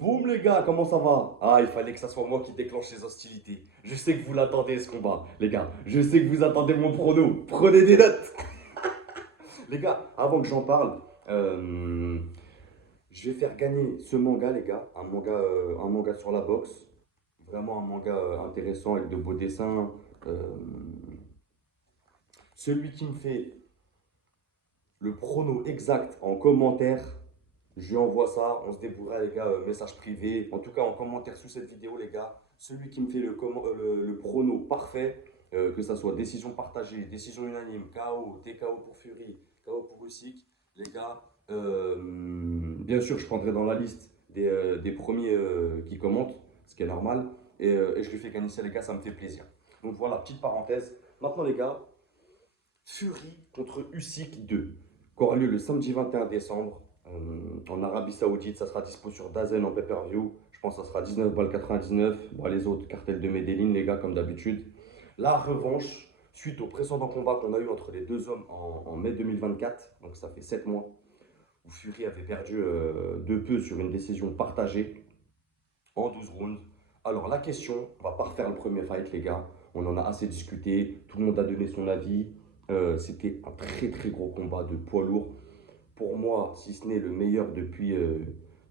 Boum les gars, comment ça va? Ah, il fallait que ça soit moi qui déclenche les hostilités. Je sais que vous l'attendez ce combat, les gars. Je sais que vous attendez mon prono. Prenez des notes. Les gars, avant que j'en parle, je vais faire gagner ce manga, les gars. Un manga sur la boxe. Vraiment un manga intéressant avec de beaux dessins. Euh, Celui qui me fait le prono exact en commentaire, je lui envoie ça, on se débrouillera les gars, message privé, en tout cas en commentaire sous cette vidéo les gars, celui qui me fait le prono parfait, que ça soit décision partagée, décision unanime, KO, TKO pour Fury, KO pour Usyk, les gars, bien sûr je prendrai dans la liste des premiers qui commentent, ce qui est normal, et je lui fais gagner ça les gars, ça me fait plaisir. Donc voilà, petite parenthèse. Maintenant les gars, Fury contre Usyk 2, qui aura lieu le samedi 21 décembre en Arabie Saoudite. Ça sera dispo sur DAZN en pay-per-view. Je pense que ça sera 19 balles 99. Bon, les autres cartels de Medellin, les gars, comme d'habitude. La revanche, suite au précédent combat qu'on a eu entre les deux hommes en mai 2024, donc ça fait 7 mois, où Fury avait perdu de peu sur une décision partagée en 12 rounds. Alors la question, on va pas refaire le premier fight les gars, on en a assez discuté, tout le monde a donné son avis. C'était un très très gros combat de poids lourd. Pour moi, si ce n'est le meilleur depuis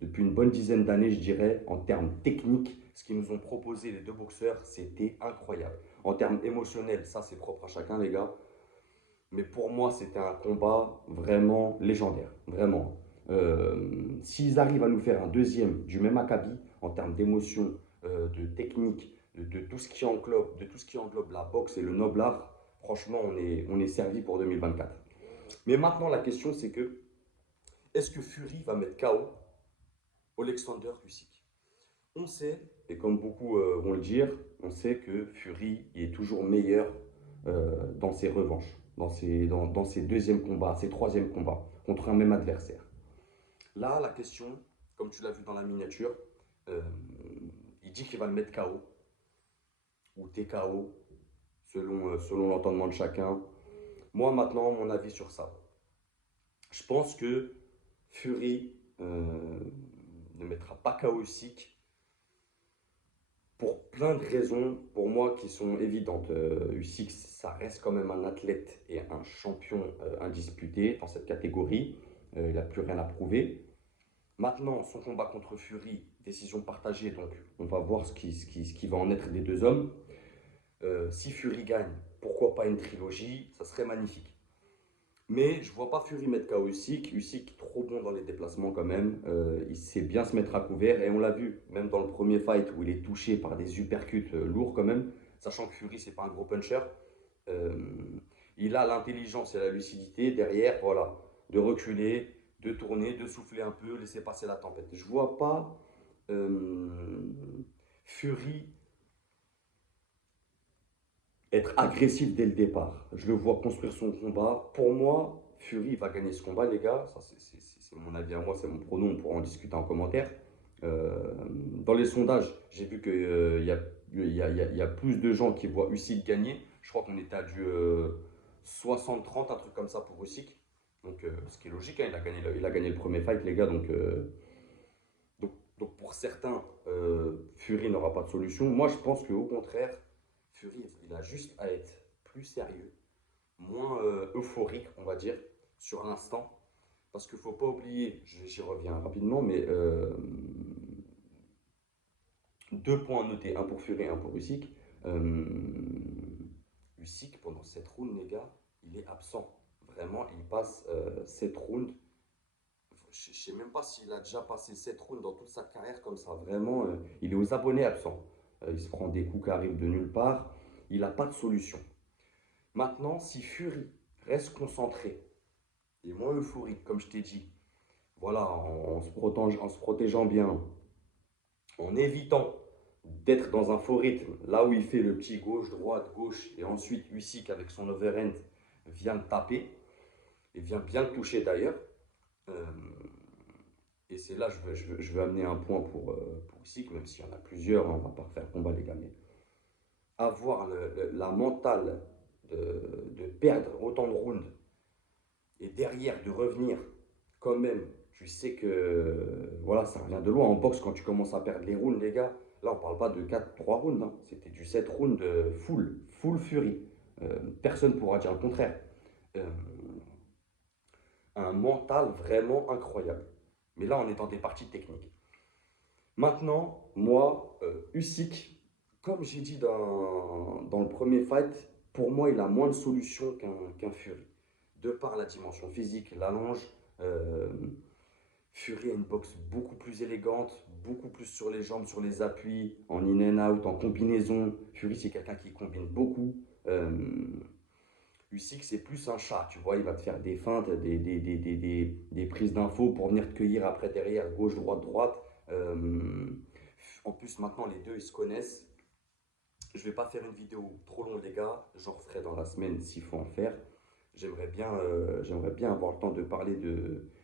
une bonne dizaine d'années, je dirais, en termes techniques, ce qu'ils nous ont proposé les deux boxeurs, c'était incroyable. En termes émotionnels, ça c'est propre à chacun les gars. Mais pour moi, c'était un combat vraiment légendaire. Vraiment. S'ils arrivent à nous faire un deuxième du même acabit, en termes d'émotion, de technique, de tout ce qui englobe, de tout ce qui englobe la boxe et le noble art, franchement, on est servi pour 2024. Mais maintenant, la question, c'est que est-ce que Fury va mettre KO Alexander Usyk? On sait, et comme beaucoup vont le dire, on sait que Fury est toujours meilleur dans ses revanches, dans ses deuxièmes combats, ses troisièmes combats, contre un même adversaire. Là, la question, comme tu l'as vu dans la miniature, euh, il dit qu'il va le mettre KO ou TKO, selon l'entendement de chacun. Moi, maintenant, mon avis sur ça. Je pense que Fury ne mettra pas KO Usyk pour plein de raisons, pour moi, qui sont évidentes. Usyk, ça reste quand même un athlète et un champion indisputé dans cette catégorie. Il n'a plus rien à prouver. Maintenant, son combat contre Fury, décision partagée, donc on va voir ce qui va en être des deux hommes. Si Fury gagne, pourquoi pas une trilogie, ça serait magnifique. Mais je vois pas Fury mettre KO Usyk. Usyk trop bon dans les déplacements quand même. Il sait bien se mettre à couvert et on l'a vu même dans le premier fight où il est touché par des uppercuts lourds quand même. Sachant que Fury c'est pas un gros puncher. Euh, il a l'intelligence et la lucidité derrière, voilà, de reculer, de tourner, de souffler un peu, laisser passer la tempête. Je vois pas Fury être agressif dès le départ. Je le vois construire son combat. Pour moi, Fury va gagner ce combat, les gars. Ça, c'est mon avis à moi, c'est mon pronom. On pourra en discuter en commentaire. Dans les sondages, j'ai vu qu'il y a plus de gens qui voient Usyk gagner. Je crois qu'on était à du 60-30, un truc comme ça pour Usyk. Donc, ce qui est logique, hein, il a gagné le premier fight, les gars. Donc pour certains, Fury n'aura pas de solution. Moi, je pense qu'au contraire, Fury, il a juste à être plus sérieux, moins euphorique, on va dire, sur l'instant. Parce qu'il ne faut pas oublier, j'y reviens rapidement, mais deux points à noter, un pour Fury et un pour Usyk. Euh, Usyk, pendant cette round, les gars, il est absent. Vraiment, il passe 7 rounds. Je ne sais même pas s'il a déjà passé 7 rounds dans toute sa carrière comme ça. Vraiment, il est aux abonnés absents. Il se prend des coups qui arrivent de nulle part. Il n'a pas de solution. Maintenant, si Fury reste concentré et moins euphorique, comme je t'ai dit, voilà, en se protégeant bien, en évitant d'être dans un faux rythme, là où il fait le petit gauche, gauche, et ensuite Usyk avec son overhand vient le taper, et vient bien le toucher d'ailleurs. Euh, et c'est là que je veux amener un point pour Usyk, même s'il y en a plusieurs, hein, on ne va pas refaire combat les gars, mais avoir la mentale de perdre autant de rounds et derrière de revenir quand même, tu sais que voilà, ça revient de loin. En boxe, quand tu commences à perdre les rounds, les gars, là, on parle pas de 4 3 rounds, hein. C'était du 7 rounds full fury. Personne ne pourra dire le contraire. Euh, un mental vraiment incroyable. Mais là, on est dans des parties techniques. Maintenant, moi, Usyk, comme j'ai dit dans le premier fight, pour moi, il a moins de solutions qu'un Fury. De par la dimension physique, l'allonge, euh, Fury a une boxe beaucoup plus élégante, beaucoup plus sur les jambes, sur les appuis, en in and out, en combinaison. Fury, c'est quelqu'un qui combine beaucoup. Usyk, c'est plus un chat, tu vois, il va te faire des feintes, des prises d'infos pour venir te cueillir après derrière, gauche, droite, droite. Euh, En plus, maintenant, les deux, ils se connaissent. Je vais pas faire une vidéo trop longue, les gars. J'en referai dans la semaine s'il faut en faire. J'aimerais bien avoir le temps de parler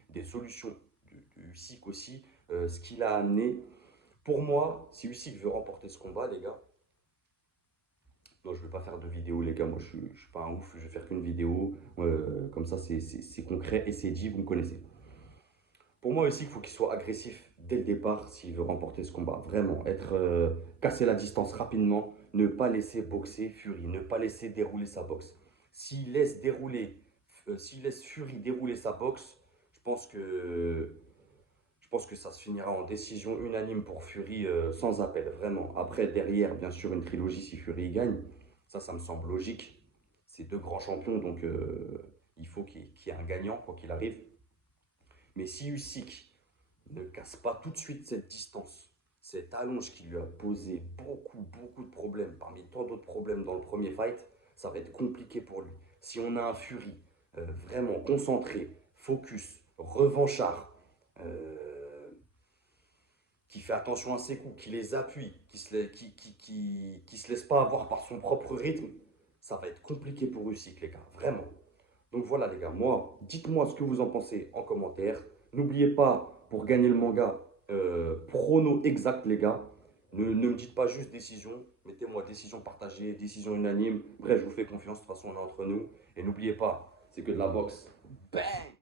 des solutions de Usyk aussi, ce qu'il a amené. Pour moi, si Usyk veut remporter ce combat, les gars, non, je ne vais pas faire de vidéo, les gars. Moi, je ne suis pas un ouf. Je vais faire qu'une vidéo. Comme ça, c'est concret et c'est dit. Vous me connaissez. Pour moi aussi, il faut qu'il soit agressif dès le départ s'il veut remporter ce combat. Vraiment, casser la distance rapidement, ne pas laisser boxer Fury, ne pas laisser dérouler sa boxe. S'il laisse Fury dérouler sa boxe, je pense que, je pense que ça se finira en décision unanime pour Fury sans appel, vraiment. Après, derrière, bien sûr, une trilogie si Fury gagne. Ça me semble logique. C'est deux grands champions, donc il faut qu'il y ait un gagnant, quoi qu'il arrive. Mais si Usyk ne casse pas tout de suite cette distance, cette allonge qui lui a posé beaucoup de problèmes, parmi tant d'autres problèmes dans le premier fight, ça va être compliqué pour lui. Si on a un Fury vraiment concentré, focus, revanchard, euh, qui fait attention à ses coups, qui les appuie, qui se laisse pas avoir par son propre rythme, ça va être compliqué pour Usyk, les gars, vraiment. Donc voilà les gars, moi, dites-moi ce que vous en pensez en commentaire. N'oubliez pas, pour gagner le manga, prono exact les gars. Ne me dites pas juste décision, mettez-moi décision partagée, décision unanime. Bref, je vous fais confiance, de toute façon on est entre nous. Et n'oubliez pas, c'est que de la boxe. Bang!